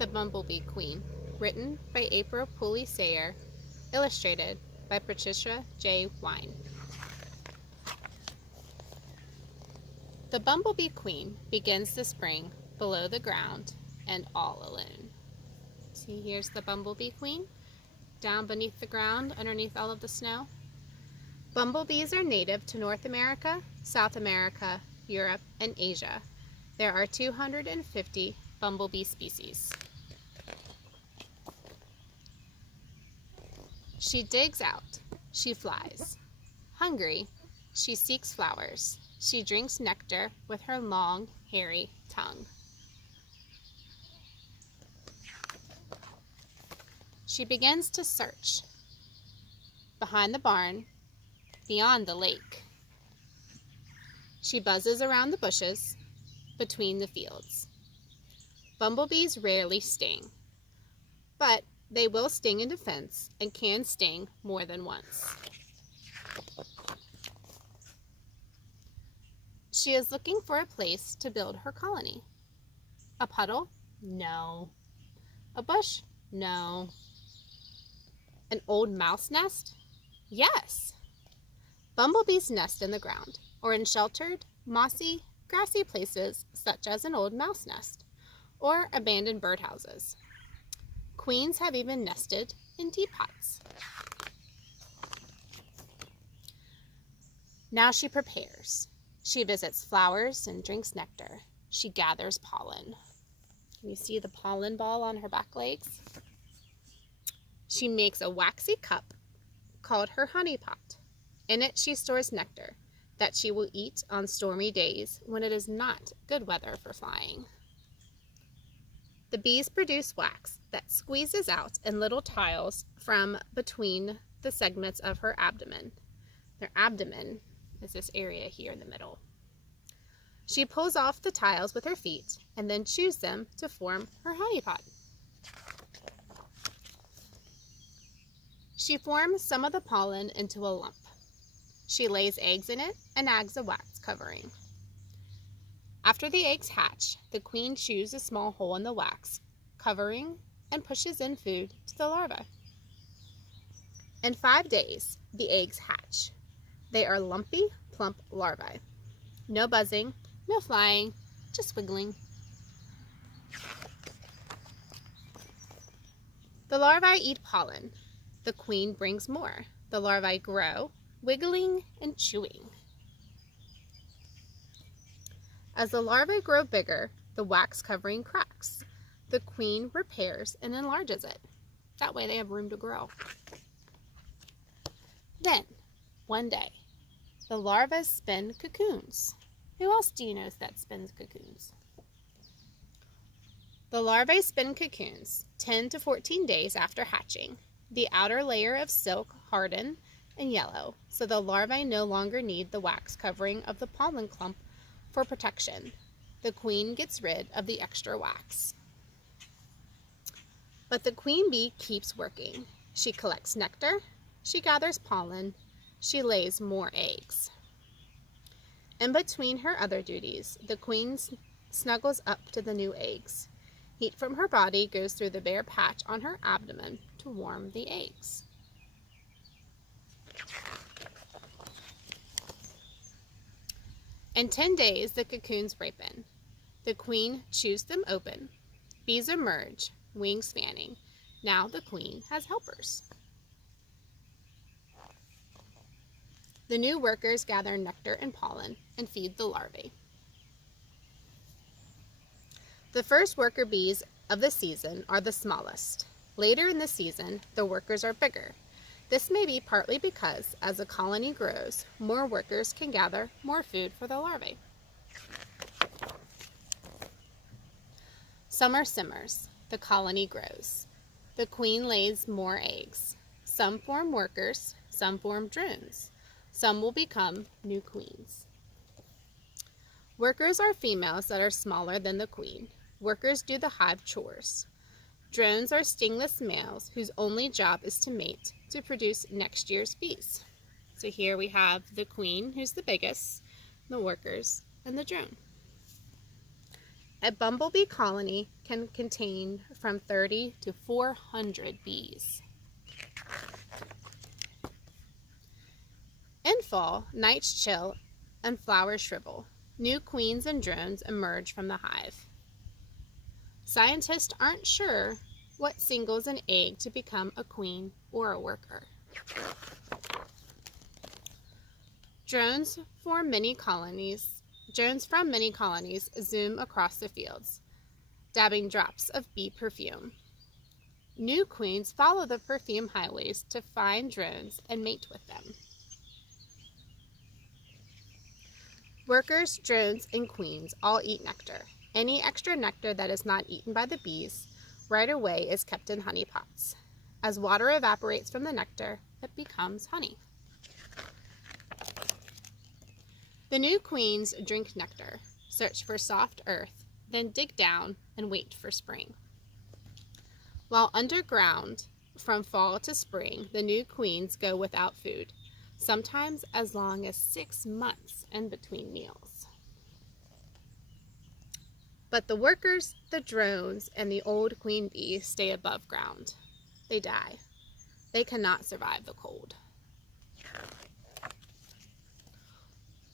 The Bumblebee Queen, written by April Pulley Sayre, illustrated by Patricia J. Wine. The Bumblebee Queen begins the spring below the ground and all alone. See, here's the Bumblebee Queen, down beneath the ground underneath all of the snow. Bumblebees are native to North America, South America, Europe, and Asia. There are 250 bumblebee species. She digs out, she flies. Hungry, she seeks flowers. She drinks nectar with her long, hairy tongue. She begins to search. Behind the barn, beyond the lake. She buzzes around the bushes, between the fields. Bumblebees rarely sting, but they will sting in defense and can sting more than once. She is looking for a place to build her colony. A puddle? No. A bush? No. An old mouse nest? Yes. Bumblebees nest in the ground or in sheltered, mossy, grassy places such as an old mouse nest or abandoned birdhouses. Queens have even nested in teapots. Now she prepares. She visits flowers and drinks nectar. She gathers pollen. Can you see the pollen ball on her back legs? She makes a waxy cup called her honey pot. In it she stores nectar that she will eat on stormy days when it is not good weather for flying. The bees produce wax that squeezes out in little tiles from between the segments of her abdomen. Their abdomen is this area here in the middle. She pulls off the tiles with her feet and then chews them to form her honey pot. She forms some of the pollen into a lump. She lays eggs in it and adds a wax covering. After the eggs hatch, the queen chews a small hole in the wax covering and pushes in food to the larvae. In 5 days, the eggs hatch. They are lumpy, plump larvae. No buzzing, no flying, just wiggling. The larvae eat pollen. The queen brings more. The larvae grow, wiggling and chewing. As the larvae grow bigger, the wax covering cracks. The queen repairs and enlarges it. That way they have room to grow. Then, one day, the larvae spin cocoons. Who else do you know that spins cocoons? The larvae spin cocoons 10 to 14 days after hatching. The outer layer of silk harden and yellow, so the larvae no longer need the wax covering of the pollen clump for protection. The queen gets rid of the extra wax. But the queen bee keeps working. She collects nectar, she gathers pollen, she lays more eggs. In between her other duties, the queen snuggles up to the new eggs. Heat from her body goes through the bare patch on her abdomen to warm the eggs. In 10 days, the cocoons ripen. The queen chews them open. Bees emerge, wings fanning. Now the queen has helpers. The new workers gather nectar and pollen and feed the larvae. The first worker bees of the season are the smallest. Later in the season, the workers are bigger. This may be partly because, as the colony grows, more workers can gather more food for the larvae. Summer simmers. The colony grows. The queen lays more eggs. Some form workers, some form drones. Some will become new queens. Workers are females that are smaller than the queen. Workers do the hive chores. Drones are stingless males whose only job is to mate to produce next year's bees. So here we have the queen, who's the biggest, the workers, and the drone. A bumblebee colony can contain from 30 to 400 bees. In fall, nights chill and flowers shrivel. New queens and drones emerge from the hive. Scientists aren't sure what singles an egg to become a queen or a worker. Drones from many colonies zoom across the fields, dabbing drops of bee perfume. New queens follow the perfume highways to find drones and mate with them. Workers, drones, and queens all eat nectar. Any extra nectar that is not eaten by the bees right away is kept in honey pots. As water evaporates from the nectar, it becomes honey. The new queens drink nectar, search for soft earth, then dig down and wait for spring. While underground, from fall to spring, the new queens go without food, sometimes as long as 6 months in between meals. But the workers, the drones, and the old queen bee stay above ground. They die. They cannot survive the cold.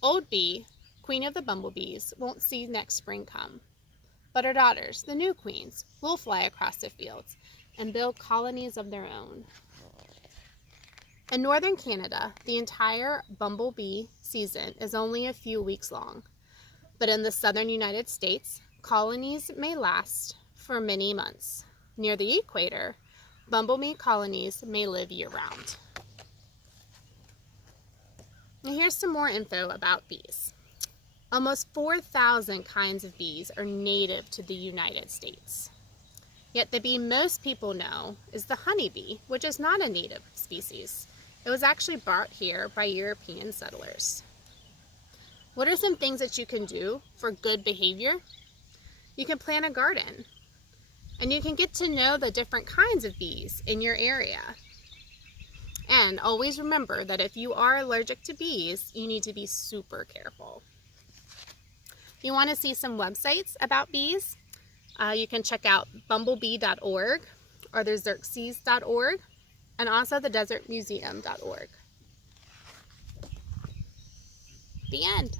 Old bee, queen of the bumblebees, won't see next spring come. But her daughters, the new queens, will fly across the fields and build colonies of their own. In northern Canada, the entire bumblebee season is only a few weeks long. But in the southern United States, colonies may last for many months. Near the equator, bumblebee colonies may live year-round. And here's some more info about bees. Almost 4,000 kinds of bees are native to the United States. Yet the bee most people know is the honeybee, which is not a native species. It was actually brought here by European settlers. What are some things that you can do for good behavior? You can plant a garden, and you can get to know the different kinds of bees in your area. And always remember that if you are allergic to bees, you need to be super careful. If you want to see some websites about bees, you can check out bumblebee.org or the xerxes.org and also the desertmuseum.org. The end.